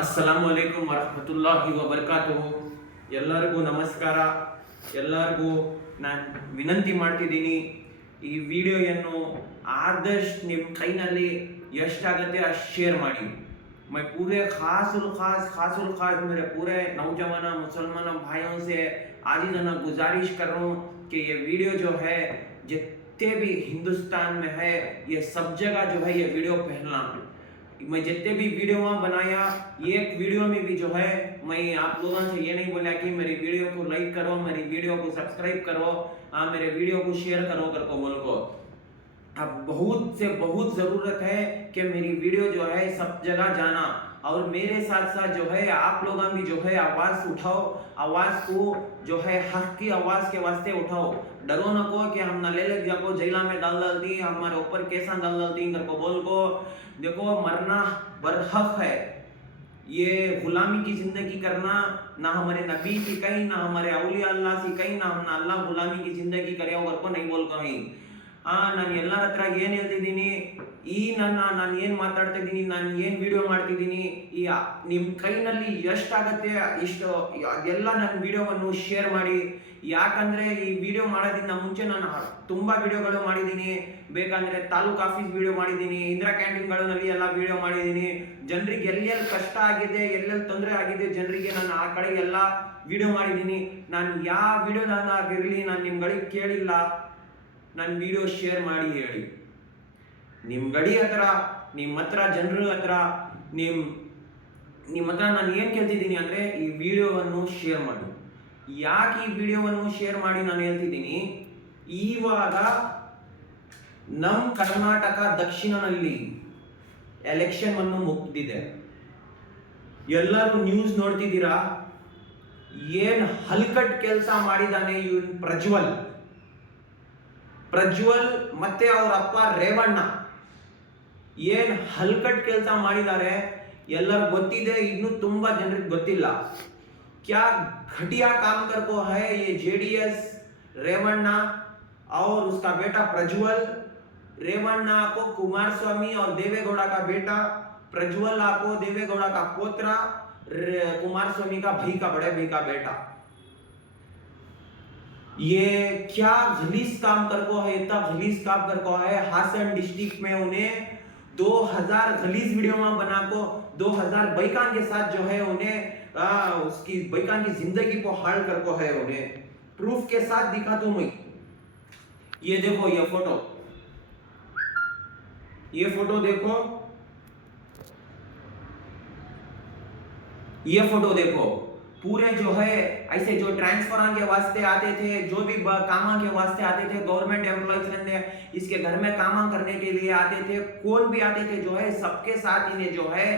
ಅಸ್ಸಲಾಮುಅಲೈಕುಂ ವರಹಮತುಲ್ಲಾಹಿ ವಬರ್ಕಾತುಹು. ಎಲ್ಲರಿಗೂ ನಮಸ್ಕಾರ. ಎಲ್ಲರಿಗೂ ನಾನು ವಿನಂತಿ ಮಾಡ್ತಿದ್ದೀನಿ, ಈ ವಿಡಿಯೋಯನ್ನು ಆದಷ್ಟು ನಿಮ್ಮ ಕೈನಲ್ಲಿ ಎಷ್ಟಾಗುತ್ತೆ ಅಷ್ಟು ಶೇರ್ ಮಾಡಿ. मैं पूरे खासुल खास मेरे पूरे नौजवान मुसलमान भाइयों से आज ही जना गुजारिश कर रहा हूँ कि ये वीडियो जो है जितने भी हिंदुस्तान में है ये सब जगह जो है ये वीडियो फैलना. मैं जितने भी वीडियो बनाया एक वीडियो में भी जो है मैं आप लोगों से ये नहीं बोला कि मेरी वीडियो को लाइक करो, मेरी वीडियो को सब्सक्राइब करो, मेरे वीडियो को शेयर करो करको बोल को. अब बहुत से बहुत ज़रूरत है कि मेरी वीडियो जो है सब जगह जाना, और मेरे साथ साथ जो है आप लोग भी जो है आवाज़ उठाओ, आवाज़ को जो है हक की आवाज़ के वास्ते उठाओ. डरो न को कि हम न ले जाको जेला में डाल दी, हमारे ऊपर कैसा डाल दी कर को बोल को. देखो मरना बरहक है, ये गुलामी की जिंदगी करना ना हमारे नबी की कहीं, ना हमारे औलिया अल्लाह से कहीं, ना हम अल्लाह गुलामी की जिंदगी करे और को नहीं बोल कहीं. ನಾನು ಎಲ್ಲರ ಹತ್ರ ಏನು ಹೇಳ್ತಿದ್ದೀನಿ, ನಾನು ಏನು ಮಾತಾಡ್ತಾ ಇದ್ದೀನಿ, ನಾನು ಏನು ವಿಡಿಯೋ ಮಾಡ್ತಿದ್ದೀನಿ, ಈ ನಿಮ್ಮ ಕೈನಲ್ಲಿ ಎಷ್ಟಾಗತ್ತೆ ಇಷ್ಟು ಅದೆಲ್ಲ ನನ್ನ ವಿಡಿಯೋವನ್ನು ಶೇರ್ ಮಾಡಿ. ಯಾಕಂದರೆ ಈ ವಿಡಿಯೋ ಮಾಡೋದ್ರಿಂದ ಮುಂಚೆ ನಾನು ತುಂಬ ವಿಡಿಯೋಗಳು ಮಾಡಿದ್ದೀನಿ. ಬೇಕಂದರೆ ತಾಲೂಕು ಆಫೀಸ್ ವಿಡಿಯೋ ಮಾಡಿದ್ದೀನಿ, ಇಂದಿರಾ ಕ್ಯಾಂಟೀನ್ಗಳಲ್ಲಿ ಎಲ್ಲ ವಿಡಿಯೋ ಮಾಡಿದ್ದೀನಿ. ಜನರಿಗೆ ಎಲ್ಲೆಲ್ಲಿ ಕಷ್ಟ ಆಗಿದೆ, ಎಲ್ಲೆಲ್ಲಿ ತೊಂದರೆ ಆಗಿದೆ ಜನರಿಗೆ, ನಾನು ಆ ಕಡೆ ಎಲ್ಲ ವಿಡಿಯೋ ಮಾಡಿದ್ದೀನಿ. ನಾನು ಯಾವ ವಿಡಿಯೋದಾಗಿರಲಿ ನಾನು ನಿಮ್ಗಳಿಗೆ ಕೇಳಿಲ್ಲ, ನನ್ನ ವಿಡಿಯೋ ಶೇರ್ ಮಾಡಿ ಹೇಳಿ. ನಿಮ್ಮ ಗಡಿ ಹತ್ರ, ನಿಮ್ಮ ಹತ್ರ ಜನರ ಹತ್ರ, ನಿಮ್ಮ ಹತ್ರ ನಾನು ಏನು ಕೇಳ್ತಿದ್ದೀನಿ ಅಂದರೆ ಈ ವಿಡಿಯೋವನ್ನು ಶೇರ್ ಮಾಡಿ. ಯಾಕೆ ಈ ವಿಡಿಯೋವನ್ನು ಶೇರ್ ಮಾಡಿ ನಾನು ಹೇಳ್ತಿದ್ದೀನಿ, ಇವಾಗ ನಮ್ಮ ಕರ್ನಾಟಕ ದಕ್ಷಿಣನಲ್ಲಿ ಎಲೆಕ್ಷನ್ ಅನ್ನು ಮುಗ್ದಿದೆ. ಎಲ್ಲರೂ ನ್ಯೂಸ್ ನೋಡ್ತಿದ್ದೀರಾ, ಏನು ಹಲ್ಕಟ್ ಕೆಲಸ ಮಾಡಿದಾನೆ ಇವನ್ ಪ್ರಜ್ವಲ್ ಮತ್ತೆ ಅವರ ಅಪ್ಪ ರೇವಣ್ಣ. ಏನು ಹಲ್ಕಟ್ ಕೆಲಸ ಮಾಡಿದ್ದಾರೆ ಎಲ್ಲರಿಗೂ ಗೊತ್ತಿದೆ, ಇನ್ನೂ ತುಂಬಾ ಜನರಿಗೆ ಗೊತ್ತಿಲ್ಲ. क्या घटिया काम करको है ये जेडीएस रेवन्ना और उसका बेटा प्रज्वल. रेवन्ना को कुमारस्वामी और देवेगौड़ा का बेटा, प्रज्वल को देवेगौड़ा का पोत्रा, कुमारस्वामी का भाई का बड़े भाई का बेटा. ये क्या गलीज काम करको है, इतना गलीज काम करको है. हासन डिस्ट्रिक्ट में उन्हें 2000 गलीज वीडियो में बना को 2000 बैकान के साथ जो है उन्हें उसकी बैकान की जिंदगी को हाल करको है. उन्हें प्रूफ के साथ दिखा दूं मैं. ये देखो ये फोटो देखो, ये फोटो देखो. पूरे जो है ऐसे जो ट्रांसफर के वास्ते आते थे, जो भी काम के वास्ते आते थे, गवर्नमेंट एम्प्लॉयज ने इसके घर में काम करने के लिए आते थे, कौन भी आते थे जो है सबके साथ इन्हें जो है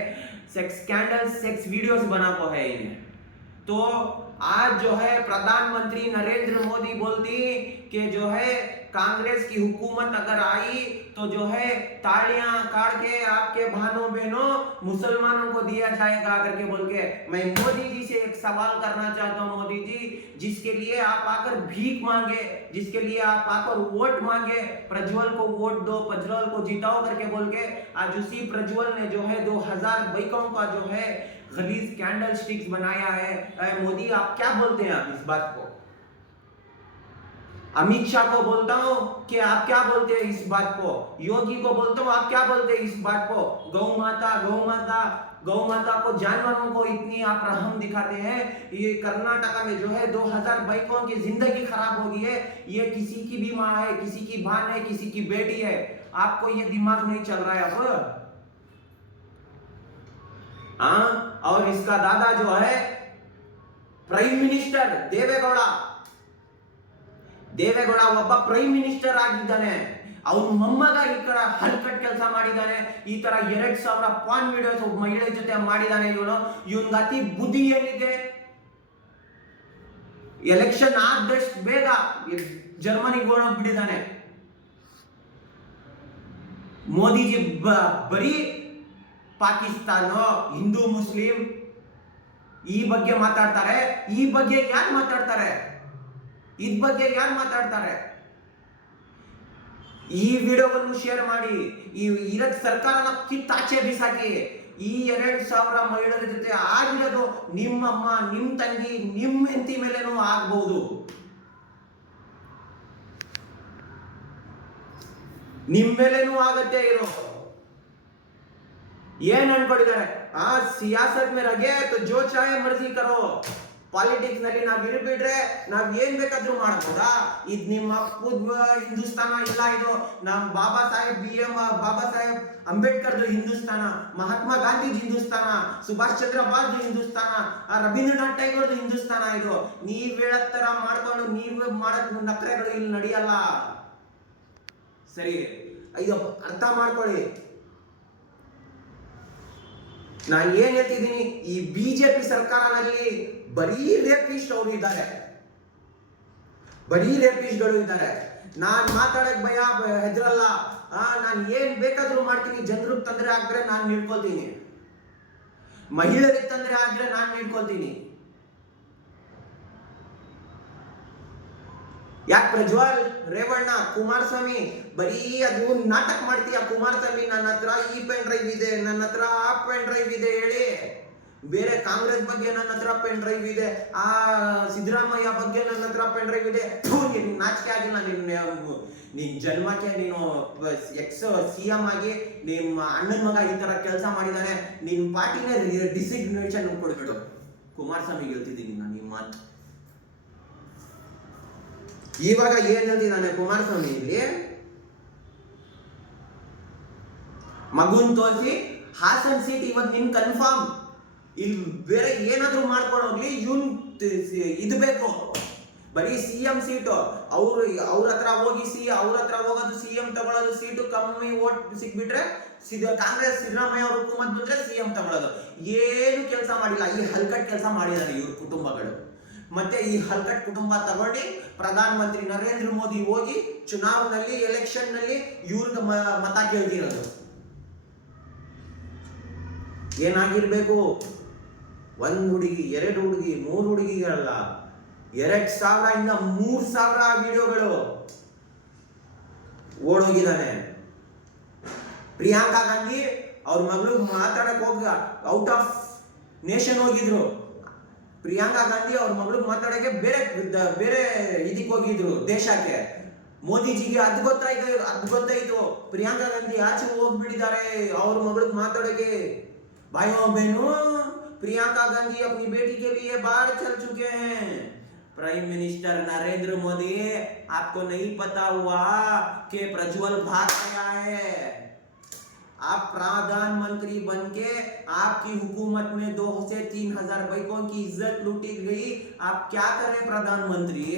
सेक्स स्कैंडल, सेक्स वीडियोस बना को है इन्हें. तो आज जो है प्रधानमंत्री नरेंद्र मोदी बोलती कि जो है कांग्रेस की हुकूमत अगर आई तो जो है तालियां काट के आपके भाइयों बहनों मुसलमानों को दिया जाएगा करके बोल के. मैं मोदी जी से एक सवाल करना चाहता हूं, मोदी जी जिसके लिए आप आकर भीख मांगे, जिसके लिए आप आकर वोट मांगे, प्रज्वल को वोट दो, प्रज्वल को जिताओ करके बोल के, आज उसी प्रज्वल ने जो है 2000 बैकों का जो है गलीज कैंडल स्टिक्स बनाया है. मोदी आप क्या बोलते हैं आप इस बात को? अमित शाह को बोलता हूं कि आप क्या बोलते हैं इस बात को? योगी को बोलता हूं आप क्या बोलते हैं इस बात को? गौ माता को, जानवरों को इतनी आप रहम दिखाते हैं. ये कर्नाटका में जो है 2000 बाइकों की जिंदगी खराब हो गई है. ये किसी की भी माँ है, किसी की बहन है, किसी की बेटी है. आपको ये दिमाग नहीं चल रहा है अब? और इसका दादा जो है ಪ್ರೈಮ್ ಮಿನಿಸ್ಟರ್ ದೇವೇಗೌಡ ಒಬ್ಬ ಪ್ರೈಮ್ ಮಿನಿಸ್ಟರ್ ಆಗಿದ್ದಾನೆ. ಅವನ ಮೊಮ್ಮಗ ಈ ಕಡ ಹಲ್ಕಟ್ ಕೆಲಸ ಮಾಡಿದ್ದಾನೆ. ಈ ತರ 2000 ಪಾನ್ ವಿಡಿಯೋಸ್ ಒಬ್ಬ ಮಹಿಳೆ ಜೊತೆ ಮಾಡಿದ್ದಾನೆ. ಇವನ್ ಅತಿ ಬುದ್ಧಿ ಏನಿದೆ? ಎಲೆಕ್ಷನ್ ಆದಷ್ಟು ಬೇಗ ಜರ್ಮನಿಗೆ ಓಡೋಗ್ಬಿಟ್ಟಿದ್ದಾನೆ. ಮೋದಿಜಿ ಬರೀ ಪಾಕಿಸ್ತಾನ, ಹಿಂದೂ ಮುಸ್ಲಿಂ ಈ ಬಗ್ಗೆ ಮಾತಾಡ್ತಾರೆ. ಈ ಬಗ್ಗೆ ಯಾರು ಮಾತಾಡ್ತಾರೆ? ಇದ್ ಬಗ್ಗೆ ಯಾರು ಮಾತಾಡ್ತಾರೆ? ಈ ವಿಡಿಯೋವನ್ನು ಶೇರ್ ಮಾಡಿ, ಈ ಇರತ್ ಸರ್ಕಾರನ ಕಿತ್ತಾಚೆ ಬಿಸಾಕಿ. ಈ 2,000 ಮಹಿಳೆಯರ ಜೊತೆ ಆಗಿರೋದು ನಿಮ್ಮಮ್ಮ, ನಿಮ್ ತಂಗಿ, ನಿಮ್ ಹೆಂಡತಿ ಮೇಲೇನೂ ಆಗ್ಬಹುದು. ನಿಮ್ ಮೇಲೇನೂ ಆಗತ್ತೆ. ಇರೋ ಏನ್ ಅನ್ಕೊಂಡಿದ್ದಾರೆ, ಸಿಯಾಸತ್ ಮೇ ರಗೆ ತೋ ಜೋ ಚಾಹೆ ಮರ್ಜಿ ಕರೋ. ಪಾಲಿಟಿಕ್ಸ್ ನಲ್ಲಿ ನಾವ್ ಇರ್ಬಿಟ್ರೆ ನಾವ್ ಏನ್ ಬೇಕಾದ್ರೂ ಮಾಡಬಹುದಾ? ಇದ್ ನಿಮ್ಮ ಹಿಂದೂಸ್ತಾನ ಇಲ್ಲ, ಇದು ನಮ್ ಬಾಬಾ ಸಾಹೇಬ್ ಅಂಬೇಡ್ಕರ್ದು ಹಿಂದೂಸ್ತಾನ, ಮಹಾತ್ಮ ಗಾಂಧೀಜಿ ಹಿಂದೂಸ್ತಾನ, ಸುಭಾಷ್ ಚಂದ್ರ ಬೋಸ್ ಹಿಂದೂಸ್ತಾನ, ರವೀಂದ್ರನಾಥ್ ಟ್ಯಾಗೋರ್ದು ಹಿಂದೂಸ್ತಾನ. ಇದು ನೀವ್ ಹೇಳತ್ತರ ಮಾಡ್ಕೊಂಡು ನೀವ್ ಮಾಡಕ್ ನಕರೆಗಳು ಇಲ್ಲಿ ನಡೆಯಲ್ಲ. ಸರಿ, ಇದು ಅರ್ಥ ಮಾಡ್ಕೊಳ್ಳಿ. ನಾನು ಏನ್ ಹೇಳ್ತಿದ್ದೀನಿ, ಈ ಬಿಜೆಪಿ ಸರ್ಕಾರದಲ್ಲಿ ಬರೀ ರೇಪಿಸ್ಟ್ ಅವರು ಇದ್ದಾರೆ, ಬರೀ ರೇಪಿಸ್ಟ್ಗಳು ಇದ್ದಾರೆ. ನಾನ್ ಮಾತಾಡಕ್ ಭಯ ಹೆದರಲ್ಲ. ನಾನು ಏನ್ ಬೇಕಾದ್ರೂ ಮಾಡ್ತೀನಿ. ಜನರಿಗೆ ತೊಂದರೆ ಆಗಿದ್ರೆ ನಾನು ನಿಡ್ಕೊಳ್ತೀನಿ, ಮಹಿಳೆಯರಿಗೆ ತೊಂದರೆ ಆಗಿದ್ರೆ ನಾನು ನಿಡ್ಕೊಳ್ತೀನಿ. ಯಾಕೆ ಪ್ರಜ್ವಲ್ ರೇವಣ್ಣ ಕುಮಾರಸ್ವಾಮಿ ಬರೀ ಅದು ನಾಟಕ ಮಾಡ್ತೀಯ? ಕುಮಾರಸ್ವಾಮಿ ನನ್ನ ಹತ್ರ ಈ ಪೆನ್ ಡ್ರೈವ್ ಇದೆ, ನನ್ನ ಹತ್ರ ಆ ಪೆನ್ ಡ್ರೈವ್ ಇದೆ ಹೇಳಿ. ಬೇರೆ ಕಾಂಗ್ರೆಸ್ ಬಗ್ಗೆ ನನ್ನ ಹತ್ರ ಪೆನ್ ಡ್ರೈವ್ ಇದೆ, ಸಿದ್ದರಾಮಯ್ಯ ಬಗ್ಗೆ ನನ್ನ ಹತ್ರ ಪೆನ್ ಡ್ರೈವ್ ಇದೆ. ನಾಚಿಕೆ ಆಗಿಲ್ಲ ನಿನ್ ಜನ್ಮಕ್ಕೆ? ನೀನು CM ಆಗಿ ನಿಮ್ಮ ಅಣ್ಣನ ಮಗ ಈ ತರ ಕೆಲಸ ಮಾಡಿದಾನೆ, ನಿನ್ ಪಾರ್ಟಿನೇ ಡಿಸಿಗ್ನೇಷನ್ ಕೊಡ್ಬಿಡು. ಕುಮಾರಸ್ವಾಮಿ ಹೇಳ್ತಿದ್ದೀನಿ ನಾನು ಈ ಮಾತು. ಇವಾಗ ಏನ್ ಹೇಳ್ತಿದ್ದಾನೆ ಕುಮಾರಸ್ವಾಮಿ, ಇಲ್ಲಿ ಮಗುನ್ ತೋರಿಸಿ ಹಾಸನ್ ಸೀಟ್ ಇವತ್ತು ನಿನ್ ಕನ್ಫರ್ಮ್. ಇಲ್ಲಿ ಬೇರೆ ಏನಾದ್ರೂ ಮಾಡ್ಕೊಂಡು ಹೋಗ್ಲಿ, ಇವನ್ ಇದು ಬೇಕು, ಬರೀ CM ಸೀಟು. ಅವ್ರ ಹತ್ರ ಹೋಗಿ ಅವ್ರ ಹತ್ರ ಹೋಗೋದು, CM ತಗೊಳ್ಳೋದು, ಸೀಟು ಕಮ್ಮಿ ಓಟ್ ಸಿಕ್ಬಿಟ್ರೆ ಕಾಂಗ್ರೆಸ್ ಸಿದ್ದರಾಮಯ್ಯ ಅವ್ರ ಹುಕುಮತ್ ಬಂದ್ರೆ CM ತಗೊಳ್ಳೋದು. ಏನು ಕೆಲಸ ಮಾಡಿಲ್ಲ. ಈ ಹಲ್ಕಟ್ ಕೆಲಸ ಮಾಡಿದ್ದಾರೆ ಇವ್ರ ಕುಟುಂಬಗಳು. ಮತ್ತೆ ಈ ಹಲ್ಕಟ್ ಕುಟುಂಬ ತಗೊಂಡು ಪ್ರಧಾನ ಮಂತ್ರಿ ನರೇಂದ್ರ ಮೋದಿ ಹೋಗಿ ಚುನಾವಣೆಯಲ್ಲಿ ಎಲೆಕ್ಷನ್ ನಲ್ಲಿ ಇವ್ರಿಗೆ ಮತ ಕೇಳ್ತಿರೋದು. ಏನಾಗಿರ್ಬೇಕು? 1 ಹುಡುಗಿ, 2 ಹುಡುಗಿ, 3 ಹುಡುಗಿಗಳಲ್ಲ, 2,000 ಇಂದ 3,000 ವಿಡಿಯೋಗಳು ಓಡೋಗಿದ್ದಾನೆ. ಪ್ರಿಯಾಂಕಾ ಗಾಂಧಿ ಅವ್ರ ಮಗಳು ಮಾತಾಡಕ್ ಹೋಗ ಔಟ್ ಆಫ್ ನೇಷನ್ ಹೋಗಿದ್ರು. ಪ್ರಿಯಾಂಕಾ ಗಾಂಧಿ ಅವ್ರ ಮಗಳು ಮಾತಾಡಕ್ಕೆ ಬೇರೆ ಇದಕ್ಕೆ ಹೋಗಿದ್ರು, ದೇಶಕ್ಕೆ. ಮೋದಿಜಿಗೆ ಅದು ಗೊತ್ತಾಯ್ತು. ಪ್ರಿಯಾಂಕಾ ಗಾಂಧಿ ಆಚೆ ಹೋಗ್ಬಿಟ್ಟಿದ್ದಾರೆ ಅವ್ರ ಮಗಳು ಮಾತಾಡಕ್ಕೆ. भाइयों बहनों, प्रियंका गांधी अपनी बेटी के लिए बाहर चल चुके हैं. प्राइम मिनिस्टर नरेंद्र मोदी, आपको नहीं पता हुआ कि प्रज्वल भाग गया है? आप प्रधानमंत्री बनके आपकी हुकूमत में 2 से 3 हजार बाइकों की इज्जत लूटी गई. आप क्या करें प्रधानमंत्री?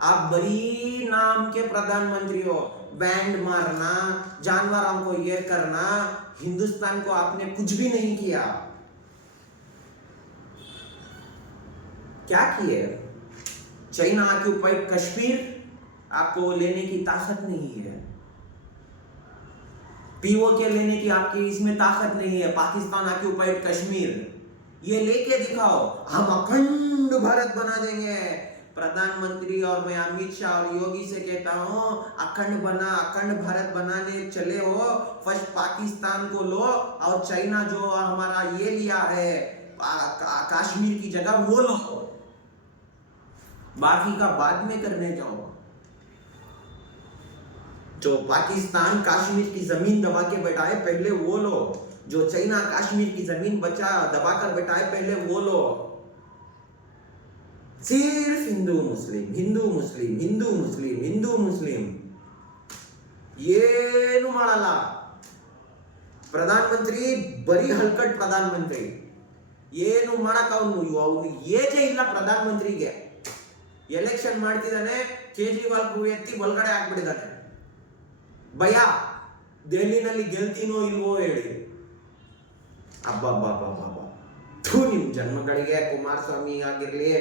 आप बड़ी नाम के प्रधानमंत्री हो. बैंड मारना, जानवरों को ये करना, हिंदुस्तान को आपने कुछ भी नहीं किया. क्या किए? चाइना ऑक्युपाइड कश्मीर आपको लेने की ताकत नहीं है. POK लेने की आपकी इसमें ताकत नहीं है. पाकिस्तान ऑक्युपाइड कश्मीर ये लेके दिखाओ, हम अखंड भारत बना देंगे. प्रधानमंत्री और मैं अमित शाह और योगी से कहता हूं, अखंड भारत बनाने चले हो. फर्स्ट पाकिस्तान को लो और चाइना जो हमारा ये लिया है कश्मीर की जगह वो लो, बाकी का बाद में करने जाओ. जो पाकिस्तान कश्मीर की जमीन दबा के बैठाए पहले वो लो. जो चाइना कश्मीर की जमीन दबाकर बैठाए पहले वो लो. सिर्फ हिंदू मुस्लिम ಏನು ಮಾಡಲ್ಲ. ಪ್ರಧಾನಮಂತ್ರಿ ಬರೀ ಹಲ್ಕಟ್ ಪ್ರಧಾನಮಂತ್ರಿ. ಏನು ಮಾಡಕ್ ಅವನು ಏಜೇ ಇಲ್ಲ ಪ್ರಧಾನಮಂತ್ರಿಗೆ. ಎಲೆಕ್ಷನ್ ಮಾಡ್ತಿದ್ದಾನೆ, ಕೇಜ್ರಿವಾಲ್ ಎತ್ತಿ ಒಳಗಡೆ ಹಾಕ್ಬಿಟ್ಟಿದ್ದಾನೆ. ಭಯ, ದೆಹಲಿನಲ್ಲಿ ಗೆಲ್ತೀನೋ ಇಲ್ವೋ ಹೇಳಿ. ನಿಮ್ ಜನ್ಮಗಳಿಗೆ ಕುಮಾರಸ್ವಾಮಿ ಆಗಿರ್ಲಿ,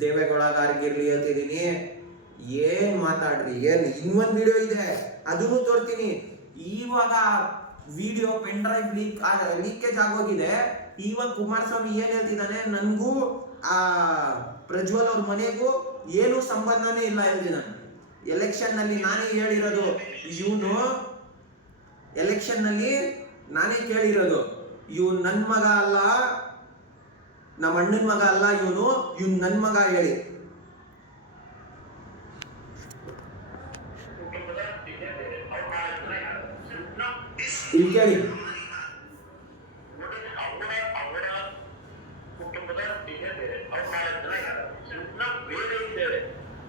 ದೇವೇಗೌಡಗಾರಿಗಿರ್ಲಿ ಹೇಳ್ತಿದ್ದೀನಿ, ಏನ್ ಮಾತಾಡ್ರಿ. ಏನ್ ಇನ್ನೊಂದ್ ವಿಡಿಯೋ ಇದೆ, ಅದನ್ನು ತೋರ್ತೀನಿ. ಇವಾಗ ವಿಡಿಯೋ ಪೆನ್ ಡ್ರೈವ್ ಲೀಕೇಜ್ ಆಗೋಗಿದೆ. ಇವಾಗ ಕುಮಾರಸ್ವಾಮಿ ಏನ್ ಹೇಳ್ತಿದ್ದಾನೆ, ನನ್ಗೂ ಆ ಪ್ರಜ್ವಲ್ ಅವ್ರ ಮನೆಗೂ ಏನು ಸಂಬಂಧನೇ ಇಲ್ಲ ಹೇಳ್ತಿದ್ದಾನೆ. ಎಲೆಕ್ಷನ್ ನಲ್ಲಿ ನಾನೇ ಹೇಳಿರೋದು, ಇವನು ಎಲೆಕ್ಷನ್ ನಲ್ಲಿ ನಾನೇ ಕೇಳಿರೋದು, ಇವನು ನನ್ನ ಮಗ ಅಲ್ಲ, ನಮ್ಮ ಅಣ್ಣನ ಮಗ ಅಲ್ಲ, ಇವನು ನನ್ನ ಮಗ ಹೇಳಿ. ಇಲ್ಲಿ ಕೇಳಿ,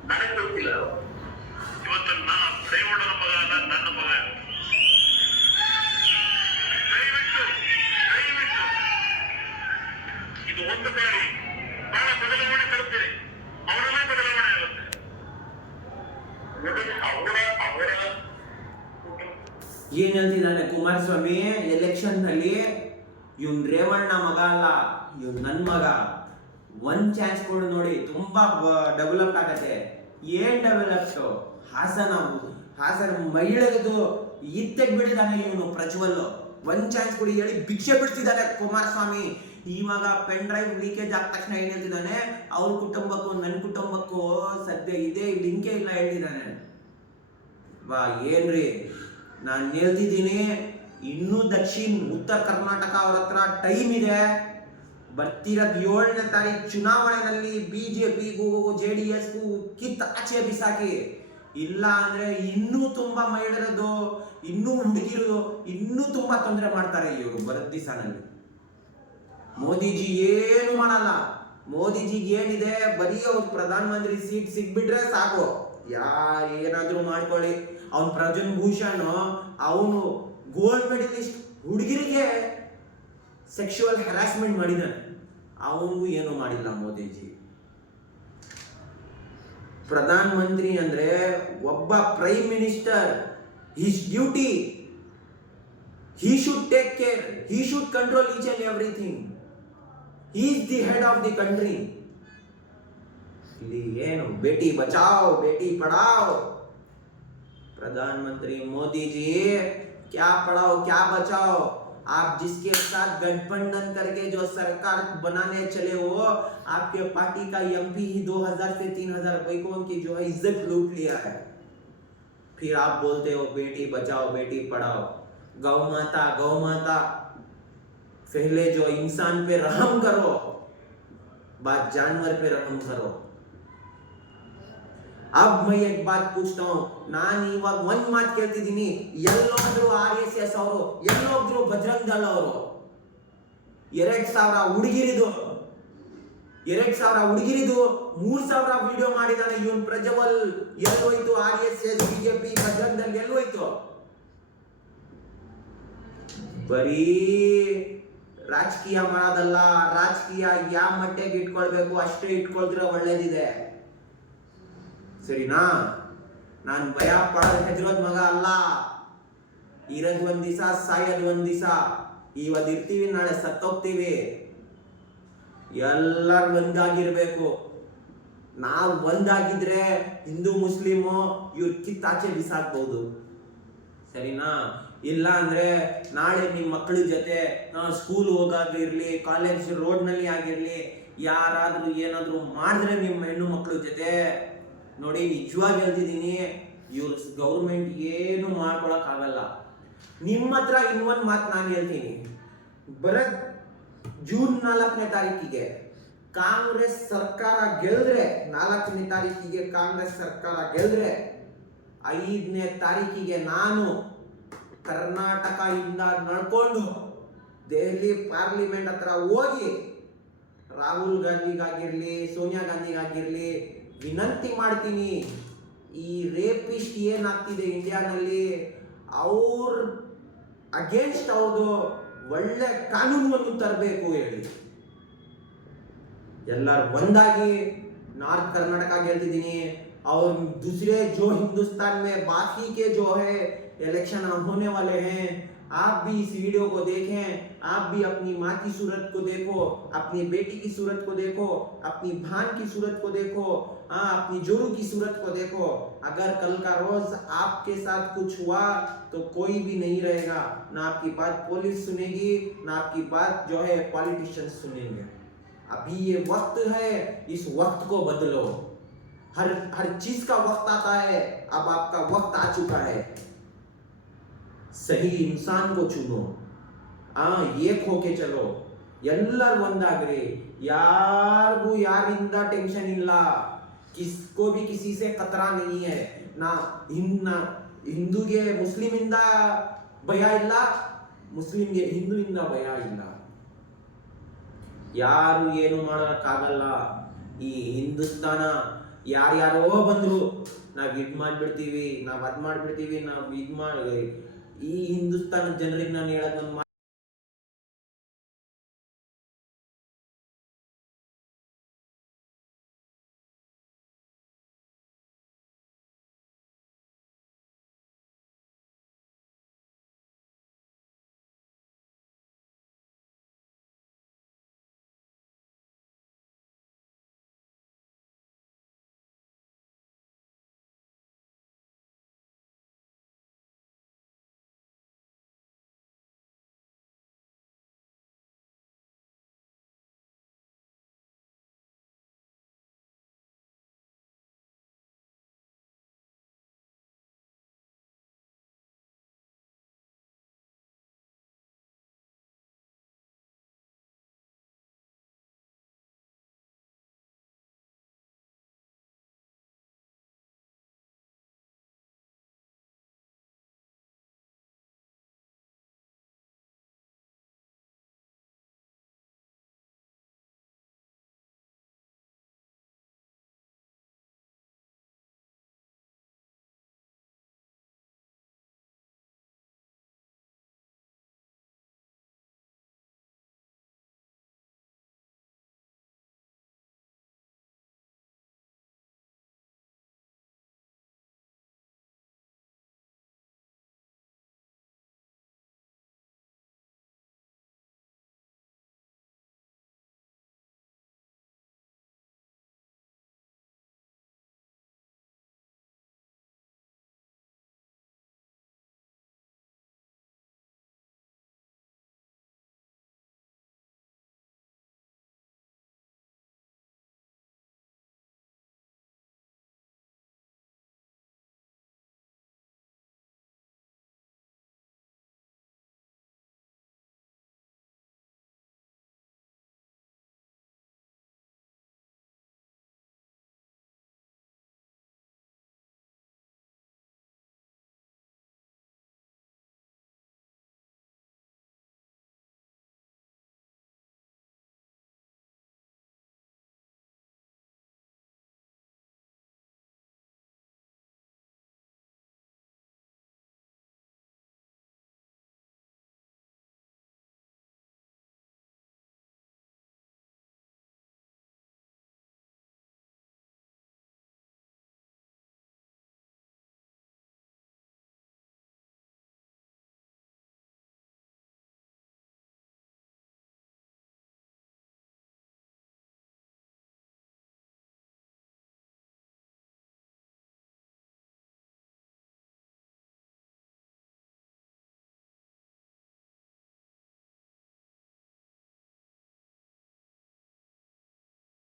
ನನಗೆ ಗೊತ್ತಿಲ್ಲ. ಇವತ್ತು ರೇವಣ್ಣನ ಮಗ ಅಲ್ಲ, ನನ್ನ ಮಗ. ದಯವಿಟ್ಟು ಇದು ಒಂದು ಬಾರಿ ಬಹಳ ಬದಲಾವಣೆ ತರುತ್ತೀರಿ. ಅವರಲ್ಲೇ ಬದಲಾವಣೆ ಆಗುತ್ತೆ. ಏನ್ ಹೇಳ್ತಿದ್ದಾನೆ ಕುಮಾರಸ್ವಾಮಿ ಎಲೆಕ್ಷನ್ ನಲ್ಲಿ? ಇವನ್ ರೇವಣ್ಣ ಮಗ ಅಲ್ಲ, ಇವನ್ ನನ್ ಮಗ. ಒಂದ್ ಚಾನ್ಸ್ ಕೊಡು ನೋಡಿ, ತುಂಬಾ ಡೆವಲಪ್ ಆಗತ್ತೆ. ಏನ್ ಡೆವಲಪ್? ಹಾಸನ ಮಹಿಳೆಗದು ತೆಗ್ಬಿಟ್ಟಿದ್ದಾನೆ ಇವನು ಪ್ರಜ್ವಲ್. ಒಂದ್ ಚಾನ್ಸ್ ಕೊಡಿ ಹೇಳಿ ಭಿಕ್ಷೆ ಬಿಡ್ತಿದ್ದಾನೆ ಕುಮಾರಸ್ವಾಮಿ. ಇವಾಗ ಪೆನ್ ಡ್ರೈವ್ ಲೀಕೇಜ್ ಆದ ತಕ್ಷಣ ಏನ್ ಹೇಳ್ತಿದ್ದಾನೆ, ಅವ್ರ ಕುಟುಂಬಕ್ಕೂ ನನ್ನ ಕುಟುಂಬಕ್ಕೂ ಸದ್ಯ ಇದೇ ಲಿಂಕೇ ಇಲ್ಲ ಹೇಳ್ತಿದ್ದಾನೆ. ಬಾ ಏನ್ರಿ, ನಾನು ಹೇಳ್ತಿದ್ದೀನಿ, ಇನ್ನೂ ಉತ್ತರ ಕರ್ನಾಟಕ ಅವ್ರ ಹತ್ರ ಟೈಮ್ ಇದೆ. ಬರ್ತಿರೋದ್ 7ನೇ ತಾರೀಕು ಚುನಾವಣೆಯಲ್ಲಿ ಬಿಜೆಪಿಗೂ JDSಗೂ ಆಚೆ ಬಿಸಾಕಿ. ಇಲ್ಲ ಅಂದ್ರೆ ಇನ್ನೂ ತುಂಬಾ ಮಹಿಳೆಯರದು, ಇನ್ನೂ ಹುಡುಗಿರು ಇನ್ನೂ ತುಂಬಾ ತೊಂದರೆ ಮಾಡ್ತಾರೆ ಇವರು ಬರೋದ್ ದಿವಸನಲ್ಲಿ. ಮೋದಿಜಿ ಏನು ಮಾಡಲ್ಲ. ಮೋದಿಜಿಗೆ ಏನಿದೆ, ಬರೀ ಅವ್ರ ಪ್ರಧಾನ ಮಂತ್ರಿ ಸೀಟ್ ಸಿಗ್ಬಿಟ್ರೆ ಸಾಕು, ಏನಾದ್ರೂ ಮಾಡ್ಕೊಳ್ಳಿ. ಅವನ್ ಪ್ರಜನ್ ಭೂಷಣ್, ಅವನು ಗೋಲ್ಡ್ ಮೆಡಲಿಸ್ಟ್ ಹುಡುಗಿರಿಗೆ ಸೆಕ್ಷುವಲ್ ಹರಾಸ್ಮೆಂಟ್ ಮಾಡಿದಾನೆ, ಅವನಿಗೂ ಏನು ಮಾಡಿಲ್ಲ ಮೋದಿಜಿ. ಪ್ರಧಾನ ಮಂತ್ರಿ ಅಂದ್ರೆ ಒಬ್ಬ prime minister, his duty, he should take care, he should control each and everything, he is the head of the country. ಇಲ್ಲಿ ಏನು ಬೇಟಿ ಬಚಾओ ಬೇಟಿ ಪढ़ाओ, प्रधानमंत्री मोदी जी क्या पढ़ाओ क्या बचाओ? आप जिसके साथ गठबंधन करके जो सरकार बनाने चले हो, आपके पार्टी का MP ही 2000 से 3000 रुपए को उनकी जो है इज्जत लूट लिया है। फिर आप बोलते हो बेटी बचाओ बेटी पढ़ाओ। गौ माता पहले जो इंसान पे रहम करो, बाद जानवर पे रहम करो। अब मैं एक बात पूछता हूं, ನಾನು ಇವಾಗ ಒಂದ್ ಮಾತು ಕೇಳ್ತಿದ್ದೀನಿ, ಎಲ್ಲೋದ್ರು RSS ಅವರು, ಎಲ್ಲೋದ್ರು ಬಜರಂಗ್ ದಳ ಅವರು, 2000 ಹುಡುಗಿರಿದು 3000 ವಿಡಿಯೋ ಮಾಡಿದಾನೆ ಇವನ್ ಪ್ರಜ್ವಲ್. ಎಲ್ಲೋಯ್ತು RSS ಬಿಜೆಪಿ ಬಜರಂಗ್ ದಳ ಎಲ್ಲೋಯ್ತು? ಬರೀ ರಾಜಕೀಯ ಮಾಡೋದಲ್ಲ, ರಾಜಕೀಯ ಯಾವ ಮಟ್ಟಿಗೆ ಇಟ್ಕೊಳ್ಬೇಕು ಅಷ್ಟೇ ಇಟ್ಕೊಳ್ತಿರೋ ಒಳ್ಳೇದಿದೆ, ಸರಿನಾ? ನಾನು ಭಯ ಪಡೋದು ಹೆದರೋದ್ ಮಗ ಅಲ್ಲ. ಇರೋದ್ ಒಂದ್ ದಿವಸ, ಸಾಯೋದ್ ಒಂದ್ ದಿವಸ. ಇವತ್ತು ಇರ್ತೀವಿ, ನಾಳೆ ಸತ್ತೋಗ್ತೀವಿ. ಎಲ್ಲರೂ ಒಂದಾಗಿರ್ಬೇಕು. ನಾವು ಒಂದಾಗಿದ್ರೆ ಹಿಂದೂ ಮುಸ್ಲಿಮು ಇವ್ರ ಕಿತ್ತಾಚೆ ಬಿಸಾಕ್ಬಹುದು, ಸರಿನಾ? ಇಲ್ಲ ಅಂದ್ರೆ ನಾಳೆ ನಿಮ್ಮ ಮಕ್ಕಳ ಜೊತೆ ಸ್ಕೂಲ್ ಹೋಗಾಗಿರ್ಲಿ, ಕಾಲೇಜ್ ರೋಡ್ನಲ್ಲಿ ಆಗಿರ್ಲಿ, ಯಾರಾದ್ರೂ ಏನಾದ್ರೂ ಮಾಡಿದ್ರೆ ನಿಮ್ಮ ಹೆಣ್ಣು ಮಕ್ಕಳ ಜೊತೆ, ನೋಡಿ ನಿಜವಾಗಿ ಹೇಳ್ತಿದ್ದೀನಿ, ಇವ್ರ ಗೌರ್ಮೆಂಟ್ ಏನು ಮಾಡ್ಕೊಳಕ್ ಆಗಲ್ಲ. ನಿಮ್ಮ ಹತ್ರ ಇನ್ನೊಂದು ಮಾತು ನಾನು ಹೇಳ್ತೀನಿ, ಬರೋದ್ ಜೂನ್ 4ನೇ ತಾರೀಕಿಗೆ ಕಾಂಗ್ರೆಸ್ ಸರ್ಕಾರ ಗೆಲ್ದ್ರೆ, 4ನೇ ತಾರೀಕಿಗೆ ಕಾಂಗ್ರೆಸ್ ಸರ್ಕಾರ ಗೆಲ್ದ್ರೆ, 5ನೇ ತಾರೀಕಿಗೆ ನಾನು ಕರ್ನಾಟಕ ಇಂದ ನಡ್ಕೊಂಡು ದೆಹಲಿ ಪಾರ್ಲಿಮೆಂಟ್ ಹತ್ರ ಹೋಗಿ ರಾಹುಲ್ ಗಾಂಧಿಗಾಗಿರ್ಲಿ, ಸೋನಿಯಾ ಗಾಂಧಿಗಾಗಿರ್ಲಿ ವಿನಂತಿ ಮಾಡ್ತೀನಿ, ಈ ರೇಪಿಸ್ಟ್ ಏನಾಗ್ತಿದೆ ಇಂಡಿಯಾನಲ್ಲಿ, ಅವ್ರ ಅಗೇನ್ಸ್ಟ್ ಅವ್ರದ್ದು ಒಳ್ಳೆ ಕಾನೂನನ್ನು ತರಬೇಕು ಹೇಳಿ. ಎಲ್ಲರೂ ಒಂದಾಗಿ नॉर्थ कर्नाटका ಗೆಲ್ತಿದ್ದೀನಿ. और दूसरे जो हिंदुस्तान में बाकी के जो है इलेक्शन होने वाले हैं, आप भी इस वीडियो को देखें, आप भी अपनी माँ की सूरत को देखो, अपनी बेटी की सूरत को देखो, अपनी बहन की सूरत को देखो, अपनी जोरू की सूरत को देखो. अगर कल का रोज आपके साथ कुछ हुआ तो कोई भी नहीं रहेगा, ना आपकी बात पुलिस सुनेगी, ना आपकी बात जो है पॉलिटिशियंस सुनेंगे. अभी ये वक्त है, इस वक्त को बदलो. हर चीज का वक्त आता है, अब आपका वक्त आ चुका है. सही इंसान को चुनो. ಏಕ್ ಹೋಕೆ ಚಲೋ, ಎಲ್ಲರೂ ಒಂದಾಗ್ರಿ, ಯಾರಿಗೂ ಯಾರಿಂದ ಟೆನ್ಷನ್ ಇಲ್ಲ, ಕಿಸ್ಕೋ ಬಿ ಕಿಸಿ ಸೆ ಖತರಾ ನಹೀ ಹೈ. ಹಿಂದೂಗೆ ಮುಸ್ಲಿಮಿಂದ ಭಯ ಇಲ್ಲ, ಮುಸ್ಲಿಂಗೆ ಹಿಂದೂಯಿಂದ ಭಯ ಇಲ್ಲ. ಯಾರು ಏನು ಮಾಡೋಕ್ಕಾಗಲ್ಲ. ಈ ಹಿಂದೂಸ್ತಾನ ಯಾರ್ಯಾರೋ ಬಂದ್ರು, ನಾವ್ ಇದ್ ಮಾಡ್ಬಿಡ್ತೀವಿ, ನಾವ್ ಅದ್ ಮಾಡ್ಬಿಡ್ತೀವಿ, ನಾವ್ ಇದ್ ಮಾಡಿ, ಈ ಹಿಂದೂಸ್ತಾನದ ಜನರಿಗೆ ನಾನು ಹೇಳೋದ್